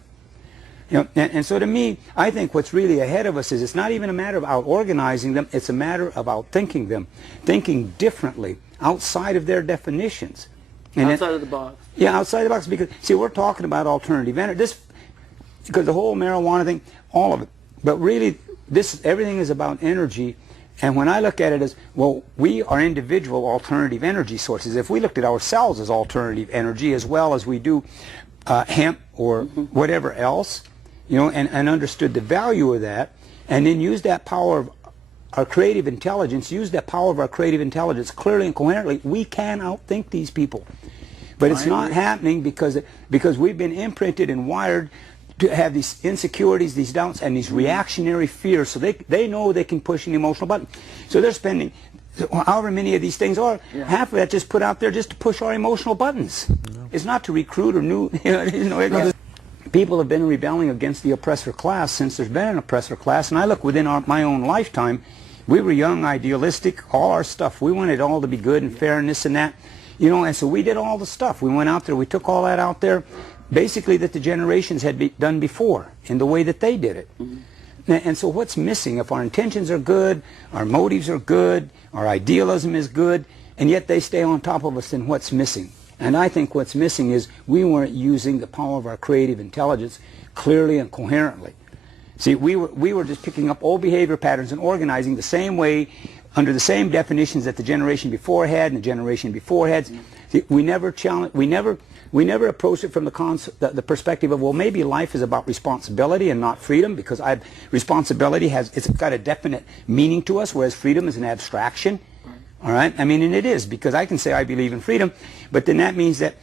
You know, and so to me, I think what's really ahead of us is it's not even a matter of out organizing them, it's a matter of out thinking them, thinking differently, outside of their definitions. And Outside of the box. Yeah, outside the box, because, see, we're talking about alternative energy. Because the whole marijuana thing, all of it, but really, everything is about energy. And when I look at it as, well, we are individual alternative energy sources. If we looked at ourselves as alternative energy as well as we do hemp or whatever else, you know, and understood the value of that, and then use that power of our creative intelligence, clearly and coherently, we can outthink these people. But it's not happening because we've been imprinted and wired to have these insecurities, these doubts, and these reactionary fears. So they know they can push an emotional button. So they're spending, however many of these things are, half of that just put out there just to push our emotional buttons. It's not to recruit or people have been rebelling against the oppressor class since there's been an oppressor class. And I look within my own lifetime, we were young, idealistic, all our stuff. We wanted it all to be good and fair and this and that. You know, and so we did all the stuff. We went out there, we took all that out there, basically that the generations had done before in the way that they did it. And so what's missing? If our intentions are good, our motives are good, our idealism is good, and yet they stay on top of us, then what's missing? And I think what's missing is we weren't using the power of our creative intelligence clearly and coherently. See, we were just picking up old behavior patterns and organizing the same way, under the same definitions that the generation before had and the generation before had. See, we never challenged, we never approached it from the perspective of, well, maybe life is about responsibility and not freedom, because responsibility it's got a definite meaning to us, whereas freedom is an abstraction. All right? I mean, and it is, because I can say I believe in freedom, but then that means that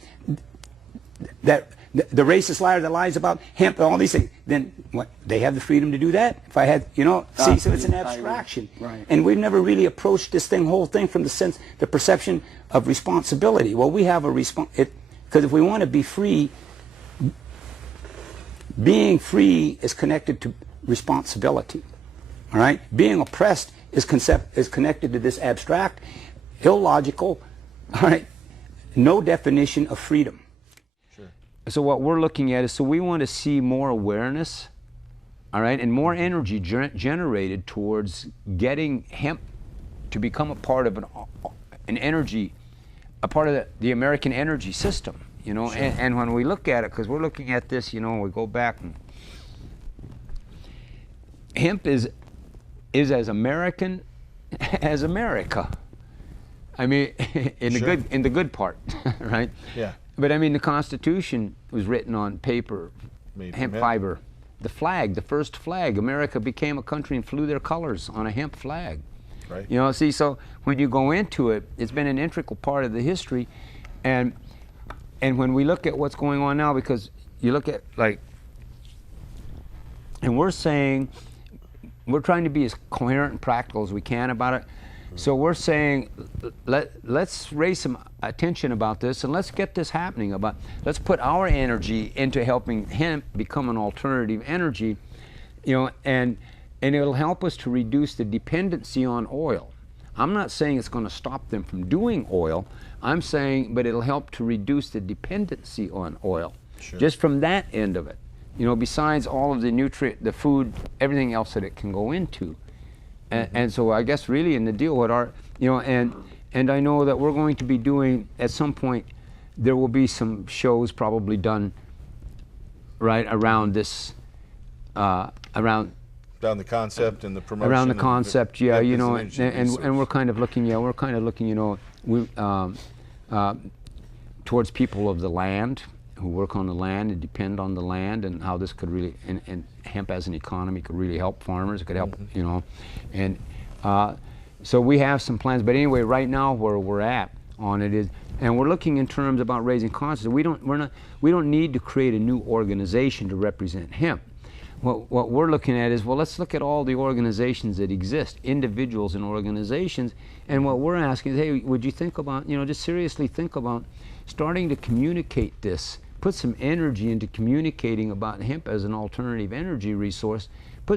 the racist liar that lies about hemp and all these things, then what? They have the freedom to do that? If I had, you know, see, so it's an abstraction. Right. And we've never really approached this whole thing from the perception of responsibility. Well, we have a because if we want to be free, being free is connected to responsibility. All right? Being oppressed is connected to this abstract, illogical, all right, no definition of freedom. So what we're looking at is, so we want to see more awareness, all right, and more energy generated towards getting hemp to become a part of an energy, a part of the American energy system, you know. And when we look at it, because we're looking at this, you know, we go back and hemp is as American as America. I mean, in the good part, right? Yeah. But I mean, the Constitution was written on paper, Made hemp from fiber. The flag, the first flag, America became a country and flew their colors on a hemp flag. Right. You know, see, so when you go into it, it's been an integral part of the history, and when we look at what's going on now, because you look at and we're saying, we're trying to be as coherent and practical as we can about it. So we're saying, let's raise some attention about this, and let's get this happening. Let's put our energy into helping hemp become an alternative energy, you know, and it'll help us to reduce the dependency on oil. I'm not saying it's going to stop them from doing oil. I'm saying, but it'll help to reduce the dependency on oil, just from that end of it. You know, besides all of the the food, everything else that it can go into. And so I guess really in the deal what you know, and I know that we're going to be doing, at some point, there will be some shows probably done right around this, around Around the concept and the promotion. Around the of concept, yeah, hemp you as know, an energy resource. and we're kind of looking, you know, we towards people of the land who work on the land and depend on the land, and how this could really, and hemp as an economy could really help farmers. It could help, you know, and so we have some plans. But anyway, right now where we're at on it is, and we're looking in terms about raising consciousness. We don't need to create a new organization to represent hemp. What we're looking at is, well, let's look at all the organizations that exist, individuals and organizations, and what we're asking is, hey, would you think about, you know, just seriously think about starting to communicate this, put some energy into communicating about hemp as an alternative energy resource,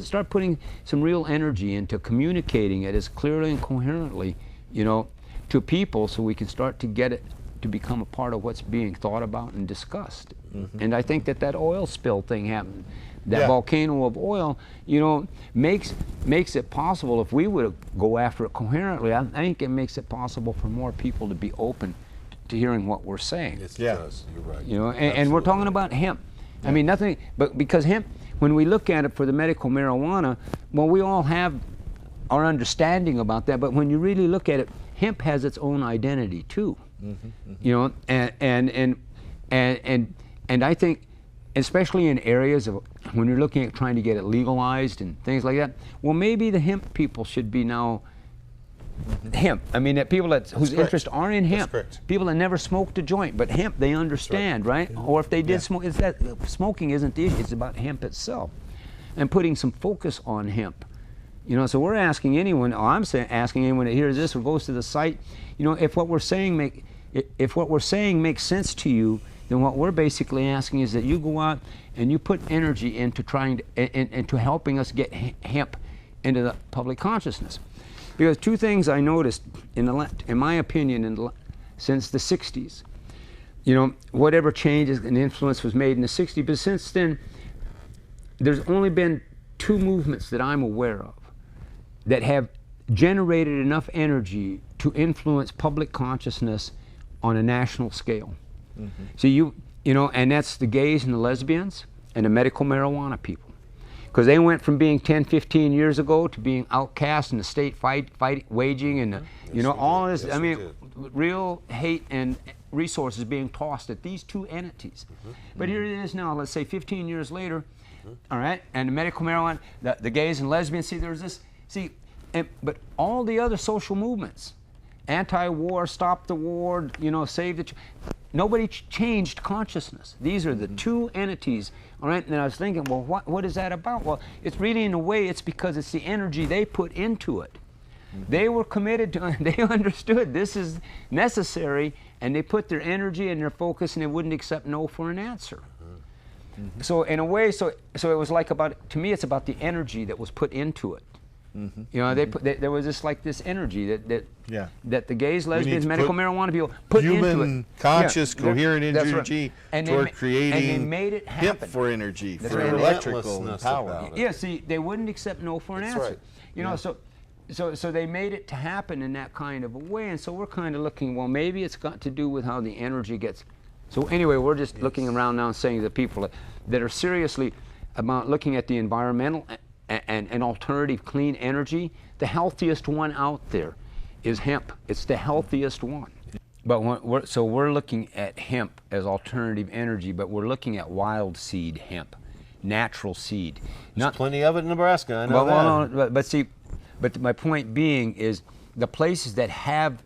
start putting some real energy into communicating it as clearly and coherently, you know, to people, so we can start to get it to become a part of what's being thought about and discussed. And I think that oil spill thing happened. That volcano of oil, you know, makes it possible, if we would go after it coherently, I think it makes it possible for more people to be open to hearing what we're saying. Yes, it does. You're right. You know, and we're talking about hemp. I mean, nothing, but because hemp, when we look at it for the medical marijuana, well, we all have our understanding about that, but when you really look at it, hemp has its own identity too. You know, and I think, especially in areas of, when you're looking at trying to get it legalized and things like that, well, maybe the hemp people should be now hemp. I mean, that people whose interests are in hemp, people that never smoked a joint, but hemp they understand, right? Or if they did smoke, it's that smoking isn't the issue, it's about hemp itself, and putting some focus on hemp. You know, so we're asking anyone, or I'm asking anyone that hears this or goes to the site, you know, if what we're saying makes sense to you, then what we're basically asking is that you go out and you put energy into trying to, into helping us get hemp into the public consciousness. Because two things I noticed, in my opinion, since the 60s, you know, whatever changes and influence was made in the 60s, but since then, there's only been two movements that I'm aware of that have generated enough energy to influence public consciousness on a national scale. So you know, and that's the gays and the lesbians and the medical marijuana people. Because they went from being 10, 15 years ago to being outcast and the state waging and, you know, all this, I mean, real hate and resources being tossed at these two entities. But here it is now, let's say 15 years later, all right, and the medical marijuana, the gays and lesbians, see, there's this, but all the other social movements, anti-war, stop the war, you know, save the, nobody changed consciousness. These are the two entities, all right? And I was thinking, well, what is that about? Well, it's really, in a way, it's because it's the energy they put into it. They were committed to, they understood this is necessary, and they put their energy and their focus, and they wouldn't accept no for an answer. So in a way, so it was like to me, it's about the energy that was put into it. You know, there was this energy that the gays, lesbians, medical marijuana people put into it. Human, conscious, coherent energy toward creating and they made it happen. hemp for energy, That's for right. electrical and power. Yeah, see, they wouldn't accept no for an answer. right. You know, so they made it to happen in that kind of a way, and so we're kind of looking, well, maybe it's got to do with how the energy gets. So anyway, we're just looking around now and saying that people that are seriously about looking at the environmental and alternative clean energy, the healthiest one out there is hemp. It's the healthiest one. But we're looking at hemp as alternative energy, but we're looking at wild seed hemp, natural seed. There's plenty of it in Nebraska, I know that. Well, no, but see, but my point being is the places that have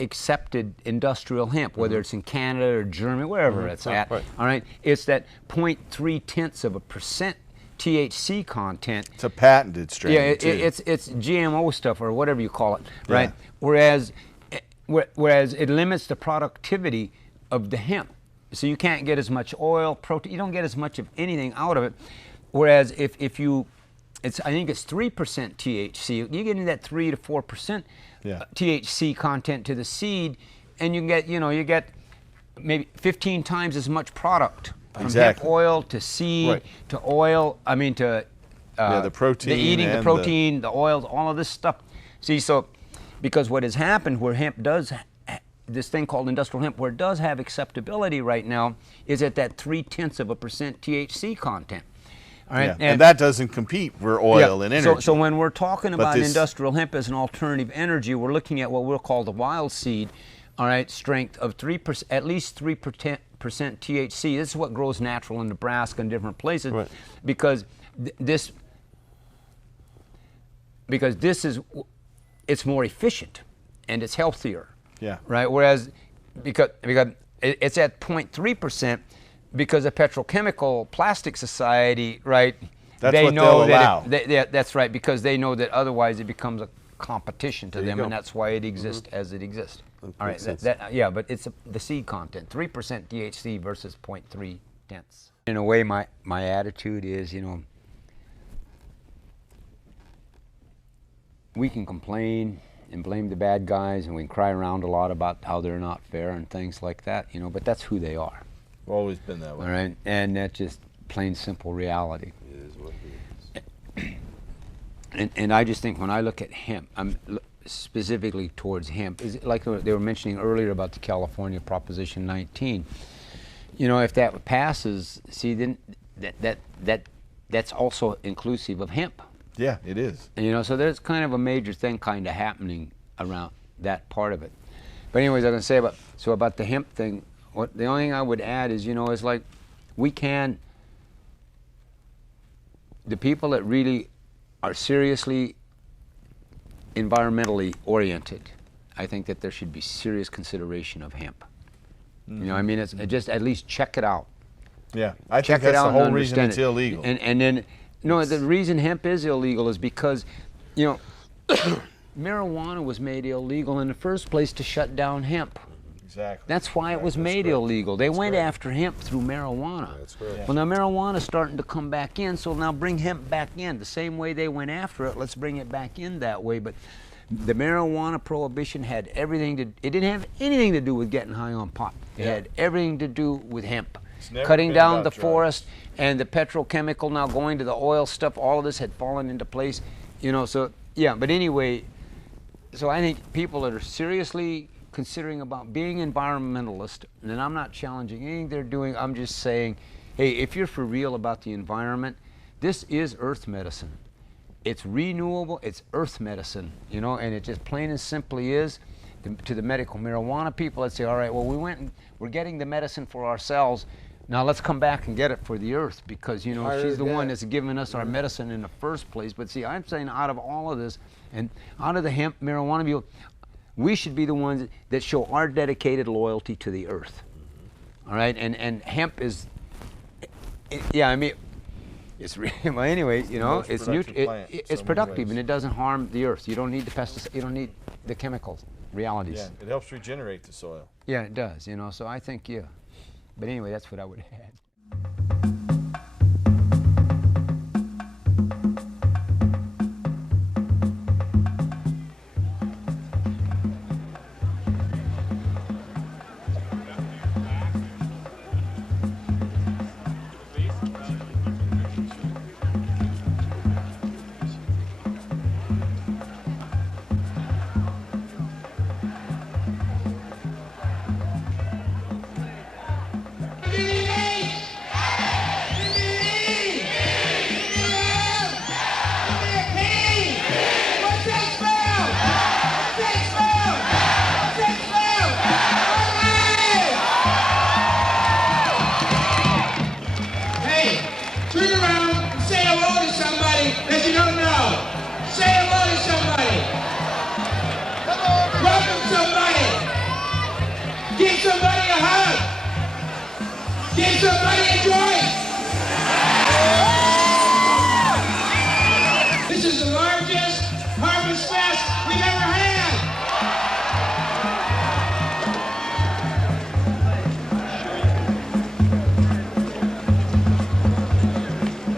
accepted industrial hemp, whether it's in Canada or Germany, wherever it's at, all right, it's that 0.3% THC content. It's a patented strain. Yeah, too. it's GMO stuff or whatever you call it, right? Whereas it limits the productivity of the hemp, so you can't get as much oil, protein. You don't get as much of anything out of it. Whereas if you, I think it's 3% THC. You get into that 3 to 4% THC content to the seed, and you get maybe 15 times as much product. From hemp oil to seed to oil, I mean to the protein, the eating, the protein, the oils, all of this stuff. See, so because what has happened where hemp does, this thing called industrial hemp, where it does have acceptability right now, is at that 0.3% THC content. All right, Yeah. And that doesn't compete for oil and energy. So when we're talking about this- industrial hemp as an alternative energy, we're looking at what we'll call the wild seed, all right, strength of 3%, at least 3% THC. This is what grows natural in Nebraska and different places, Right. because this is, it's more efficient and it's healthier. Yeah. Right. Whereas because it's at 0.3%, because the Petrochemical Plastic Society, right? That's they what know they'll that allow. that's right, because they know that otherwise it becomes a competition to There you them, go. and that's why it exists as it exists. All right. makes sense. Yeah, but it's the seed content, 3% THC versus 0.3 tenths. In a way, my attitude is, we can complain and blame the bad guys, and we can cry around a lot about how they're not fair and things like that, but that's who they are. Always been that way. All right, and that's just plain simple reality. It is what it is. And I just think when I look at hemp, I'm specifically towards hemp, is it like they were mentioning earlier about the California Proposition 19. If that passes, see, then that's also inclusive of hemp. Yeah, it is. And, so there's kind of a major thing kind of happening around that part of it. But anyways, I'm going to say about the hemp thing, the only thing I would add is, is like the people that really are seriously environmentally oriented, I think that there should be serious consideration of hemp. It's just at least check it out. Yeah, I Check think it that's out the and whole reason understand it's it. illegal. And then, no, the reason hemp is illegal is because, marijuana was made illegal in the first place to shut down hemp. Exactly. That's why it was made illegal. They went after hemp through marijuana. That's correct. Yeah. Well, now marijuana's starting to come back in, so now bring hemp back in. The same way they went after it, let's bring it back in that way. But the marijuana prohibition had everything to, it didn't have anything to do with getting high on pot. It had everything to do with hemp. never Cutting been down about the drugs. forest and the petrochemical now going to the oil stuff, all of this had fallen into place. So, yeah, but anyway, so I think people that are seriously considering about being environmentalist, and I'm not challenging anything they're doing, I'm just saying, hey, if you're for real about the environment, this is earth medicine. It's renewable, it's earth medicine, and it just plain and simply is. To the medical marijuana people, let's say, all right, well, we're getting the medicine for ourselves, now let's come back and get it for the earth, because, she's the one that's giving us our medicine in the first place. But see, I'm saying out of all of this, and out of the hemp marijuana people, we should be the ones that show our dedicated loyalty to the earth. All right, and hemp is, it's really, well, anyway, it's it's productive, and it doesn't harm the earth. You don't need the pesticides, you don't need the chemicals, realities. Yeah, it helps regenerate the soil. Yeah, it does, so I think, yeah. But anyway, that's what I would add.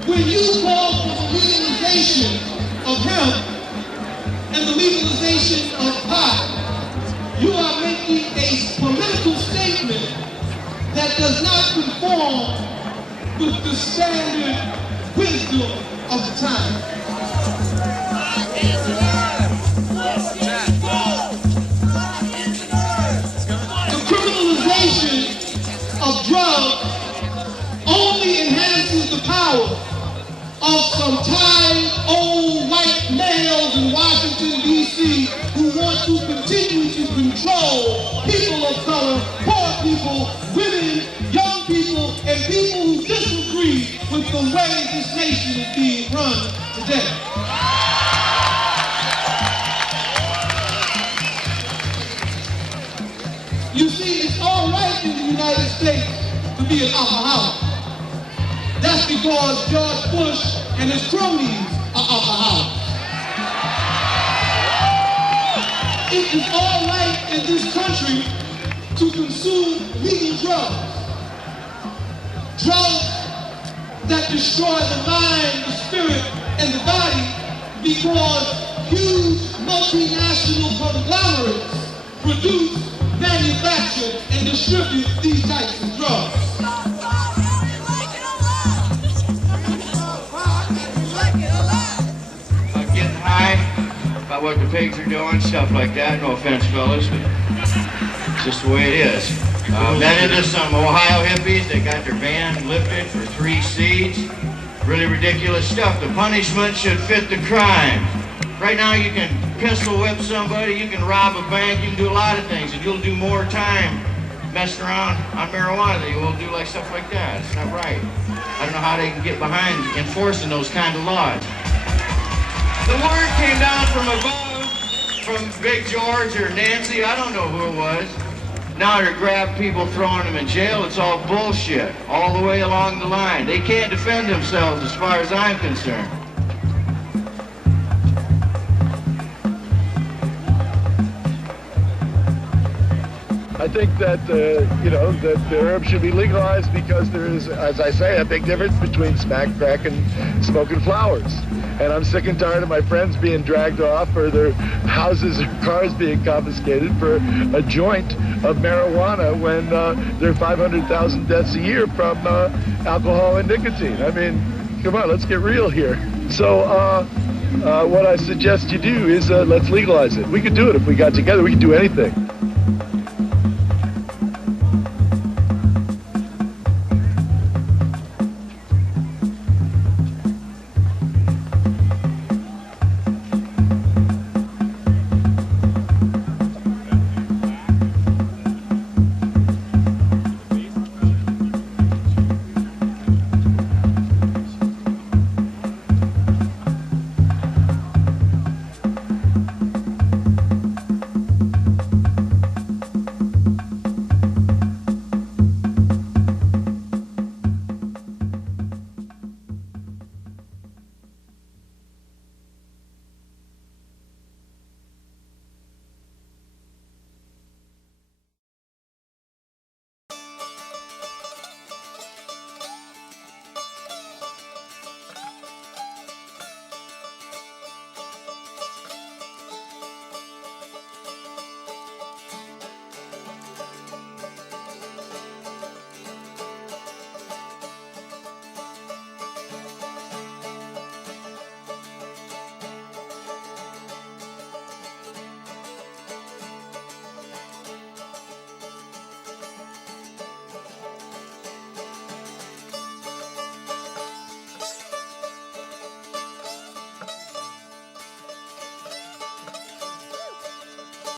When you call for the legalization of hemp and the legalization of pot, you are making a political statement that does not conform with the standard wisdom of the time. The criminalization of drugs only enhances the power some tired old white males in Washington, D.C. who want to continue to control people of color, poor people, women, young people, and people who disagree with the way this nation is being run today. You see, it's all right in the United States to be an alcoholic. That's because George Bush and his cronies are alcoholics. It is all right in this country to consume legal drugs. Drugs that destroy the mind, the spirit, and the body because huge multinational conglomerates produce, manufacture, and distribute these types of drugs. Getting high about what the pigs are doing, stuff like that. No offense, fellas, but it's just the way it is. Met into some Ohio hippies. They got their van lifted for 3 seeds. Really ridiculous stuff. The punishment should fit the crime. Right now you can pistol whip somebody, you can rob a bank, you can do a lot of things, and you'll do more time messing around on marijuana than you will do like stuff like that. It's not right. I don't know how they can get behind enforcing those kind of laws. The word came down from above, from Big George or Nancy, I don't know who it was. Now to grab people, throwing them in jail, it's all bullshit, all the way along the line. They can't defend themselves as far as I'm concerned. I think that, that the herb should be legalized because there is, as I say, a big difference between smack, crack, and smoking flowers. And I'm sick and tired of my friends being dragged off or their houses or cars being confiscated for a joint of marijuana when there are 500,000 deaths a year from alcohol and nicotine. I mean, come on, let's get real here. So what I suggest you do is let's legalize it. We could do it if we got together. We could do anything.